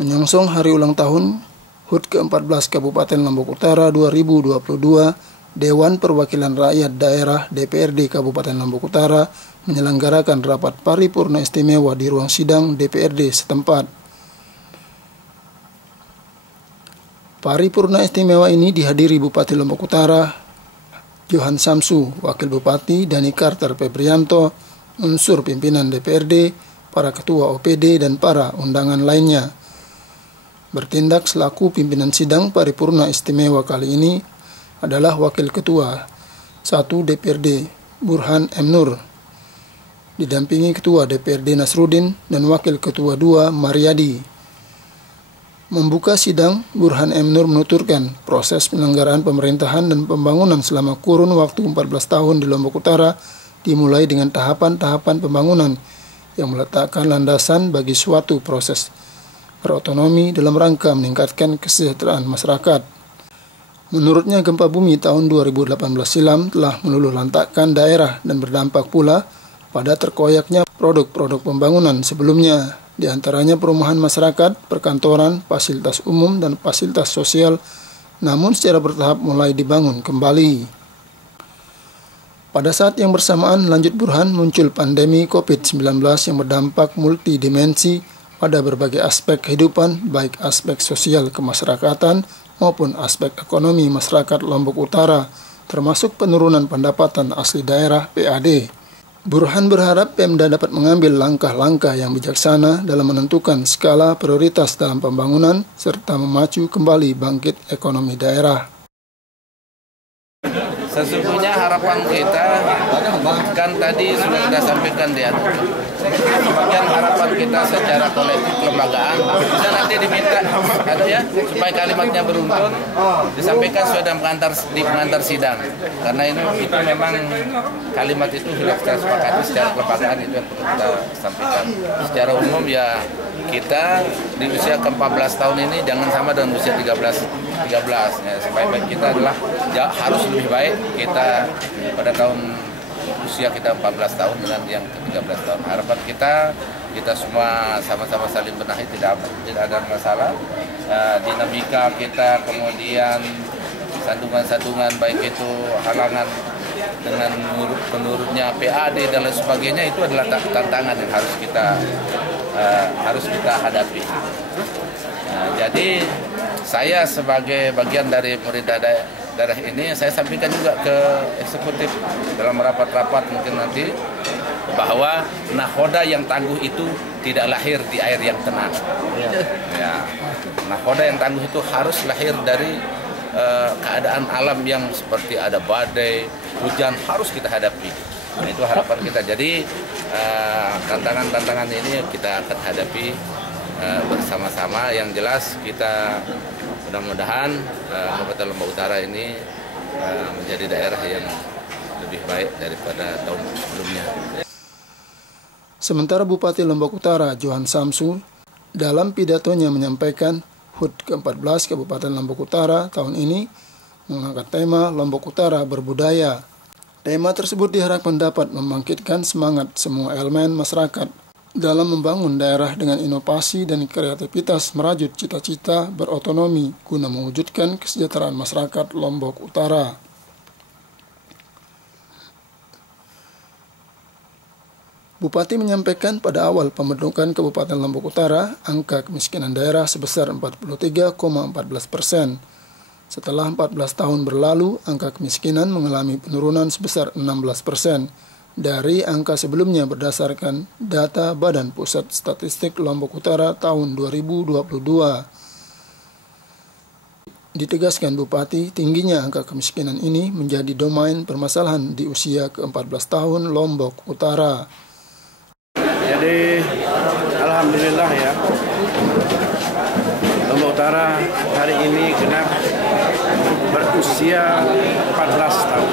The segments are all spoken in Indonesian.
Menyongsong hari ulang tahun HUT ke-14 Kabupaten Lombok Utara 2022, Dewan Perwakilan Rakyat Daerah DPRD Kabupaten Lombok Utara menyelenggarakan rapat paripurna istimewa di ruang sidang DPRD setempat. Paripurna istimewa ini dihadiri Bupati Lombok Utara Johan Samsu, Wakil Bupati Dani Carter Febrianto, unsur pimpinan DPRD, para ketua OPD, dan para undangan lainnya. Bertindak selaku pimpinan sidang paripurna istimewa kali ini adalah Wakil Ketua 1 DPRD Burhan M. Nur, didampingi Ketua DPRD Nasruddin dan Wakil Ketua 2 Mariadi. Membuka sidang, Burhan M. Nur menuturkan proses penyelenggaraan pemerintahan dan pembangunan selama kurun waktu 14 tahun di Lombok Utara dimulai dengan tahapan-tahapan pembangunan yang meletakkan landasan bagi suatu proses berotonomi dalam rangka meningkatkan kesejahteraan masyarakat. Menurutnya, gempa bumi tahun 2018 silam telah meluluh lantakkan daerah dan berdampak pula pada terkoyaknya produk-produk pembangunan sebelumnya, di antaranya perumahan masyarakat, perkantoran, fasilitas umum, dan fasilitas sosial, namun secara bertahap mulai dibangun kembali. Pada saat yang bersamaan, lanjut Burhan, muncul pandemi COVID-19 yang berdampak multidimensi pada berbagai aspek kehidupan, baik aspek sosial kemasyarakatan maupun aspek ekonomi masyarakat Lombok Utara, termasuk penurunan pendapatan asli daerah PAD. Burhan berharap Pemda dapat mengambil langkah-langkah yang bijaksana dalam menentukan skala prioritas dalam pembangunan serta memacu kembali bangkit ekonomi daerah. Sesungguhnya harapan kita kan tadi sudah kita sampaikan di atas. Sebagian harapan kita secara kolektif kelembagaan bisa nanti diminta ada ya supaya kalimatnya beruntun disampaikan sudah di pengantar sidang, karena itu memang kalimat itu sudah kita sepakati secara kelembagaan, itu yang perlu kita sampaikan. Secara umum ya kita di usia ke-14 tahun ini jangan sama dengan usia 13 ya, sebaik-baik kita adalah harus lebih baik kita pada tahun usia kita 14 tahun dengan yang ke-13 tahun. Harapan kita semua sama-sama saling benahi, tidak ada masalah. Dinamika kita, kemudian sandungan-sandungan baik itu halangan dengan menurutnya PAD dan lain sebagainya, itu adalah tantangan yang harus kita hadapi. Jadi saya sebagai bagian dari pemerintah daerah ini, saya sampaikan juga ke eksekutif dalam rapat-rapat mungkin nanti, bahwa nahoda yang tangguh itu tidak lahir di air yang tenang. Ya, nahoda yang tangguh itu harus lahir dari keadaan alam yang seperti ada badai, hujan, harus kita hadapi. Nah, itu harapan kita. Jadi tantangan-tantangan ini kita akan hadapi bersama-sama. Yang jelas kita mudah-mudahan Kabupaten Lombok Utara ini menjadi daerah yang lebih baik daripada tahun sebelumnya. Sementara Bupati Lombok Utara Johan Samsu dalam pidatonya menyampaikan HUT ke-14 Kabupaten Lombok Utara tahun ini mengangkat tema Lombok Utara Berbudaya. Tema tersebut diharapkan dapat membangkitkan semangat semua elemen masyarakat dalam membangun daerah dengan inovasi dan kreativitas merajut cita-cita berotonomi guna mewujudkan kesejahteraan masyarakat Lombok Utara. Bupati menyampaikan pada awal pembentukan Kabupaten Lombok Utara, angka kemiskinan daerah sebesar 43,14%. Setelah 14 tahun berlalu, angka kemiskinan mengalami penurunan sebesar 16%. Dari angka sebelumnya berdasarkan data Badan Pusat Statistik Lombok Utara tahun 2022. Ditegaskan Bupati, tingginya angka kemiskinan ini menjadi domain permasalahan di usia ke-14 tahun Lombok Utara. Jadi alhamdulillah ya, Lombok Utara hari ini genap berusia 14 tahun.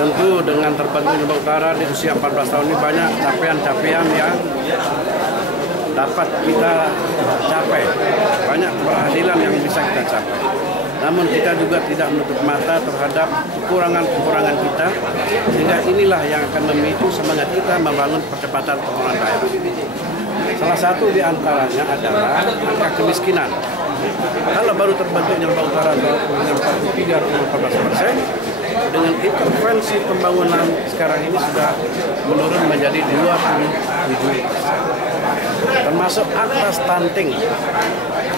Tentu dengan terbentuk Lombok Utara di usia 14 tahun ini banyak capaian-capaian yang dapat kita capai, banyak keberhasilan yang bisa kita capai. Namun kita juga tidak menutup mata terhadap kekurangan-kekurangan kita, sehingga inilah yang akan memicu semangat kita membangun percepatan pembangunan daerah. Salah satu di antaranya adalah angka kemiskinan. Kalau baru terbentuknya Lombok Utara dengan 43,14%, dengan intervensi pembangunan sekarang ini sudah menurun menjadi 27%. Termasuk angka stunting.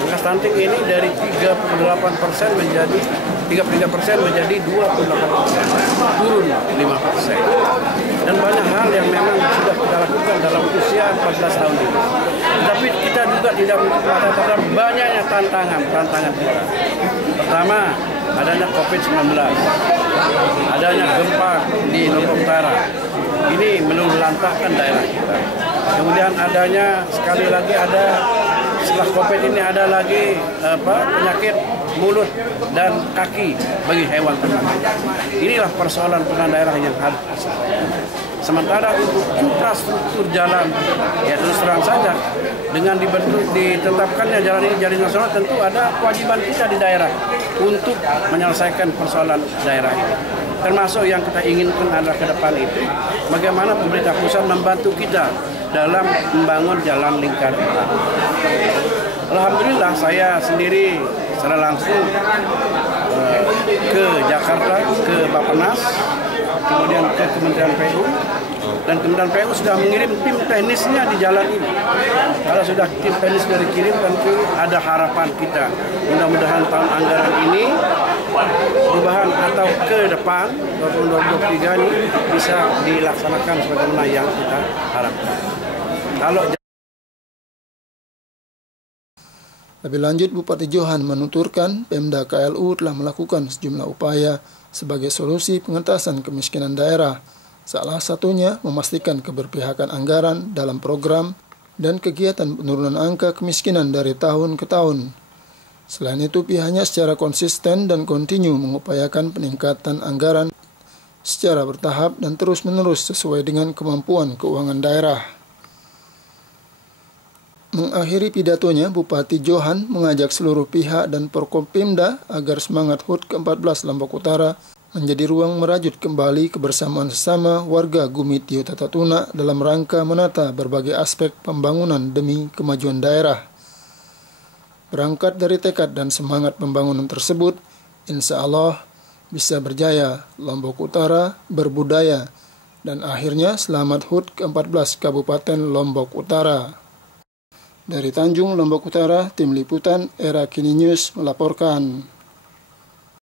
Angka stunting ini dari 38% menjadi 33% menjadi 28%, turun 5%. Dan banyak hal yang memang sudah kita lakukan dalam usia 14 tahun ini. Tapi kita juga tidak melupakan pada banyaknya tantangan kita. Pertama, adanya COVID-19, adanya gempa di Lombok Utara. Ini meluluhlantahkan daerah kita. Kemudian adanya sekali lagi setelah COVID ini ada lagi penyakit mulut dan kaki bagi hewan ternak. Inilah persoalan daerah yang harus diselesaikan. Sementara untuk infrastruktur jalan, ya terus terang saja, dengan ditetapkannya jalan ini jalan nasional, tentu ada kewajiban kita di daerah untuk menyelesaikan persoalan daerah ini. Termasuk yang kita inginkan adalah ke depan itu, bagaimana pemerintah pusat membantu kita dalam membangun jalan lingkar utama. Alhamdulillah saya sendiri secara langsung ke Jakarta, ke Bappenas, kemudian ke Kementerian PU, dan Kementerian PU sudah mengirim tim teknisnya di jalan ini. Kalau sudah tim teknis dari kirim, tentu ada harapan kita. Mudah-mudahan tahun anggaran ini perubahan atau ke depan 2023 ini bisa dilaksanakan sebagaimana yang kita harapkan. Lebih lanjut, Bupati Johan menuturkan Pemda KLU telah melakukan sejumlah upaya sebagai solusi pengentasan kemiskinan daerah. Salah satunya memastikan keberpihakan anggaran dalam program dan kegiatan penurunan angka kemiskinan dari tahun ke tahun. Selain itu, pihaknya secara konsisten dan kontinu mengupayakan peningkatan anggaran secara bertahap dan terus-menerus sesuai dengan kemampuan keuangan daerah. Mengakhiri pidatonya, Bupati Johan mengajak seluruh pihak dan Forkopimda agar semangat HUT ke-14 Lombok Utara menjadi ruang merajut kembali kebersamaan sesama warga Gumitio Tatatuna dalam rangka menata berbagai aspek pembangunan demi kemajuan daerah. Berangkat dari tekad dan semangat pembangunan tersebut, insya Allah bisa berjaya Lombok Utara berbudaya, dan akhirnya selamat HUT ke-14 Kabupaten Lombok Utara. Dari Tanjung, Lombok Utara, Tim Liputan Era Kini News melaporkan.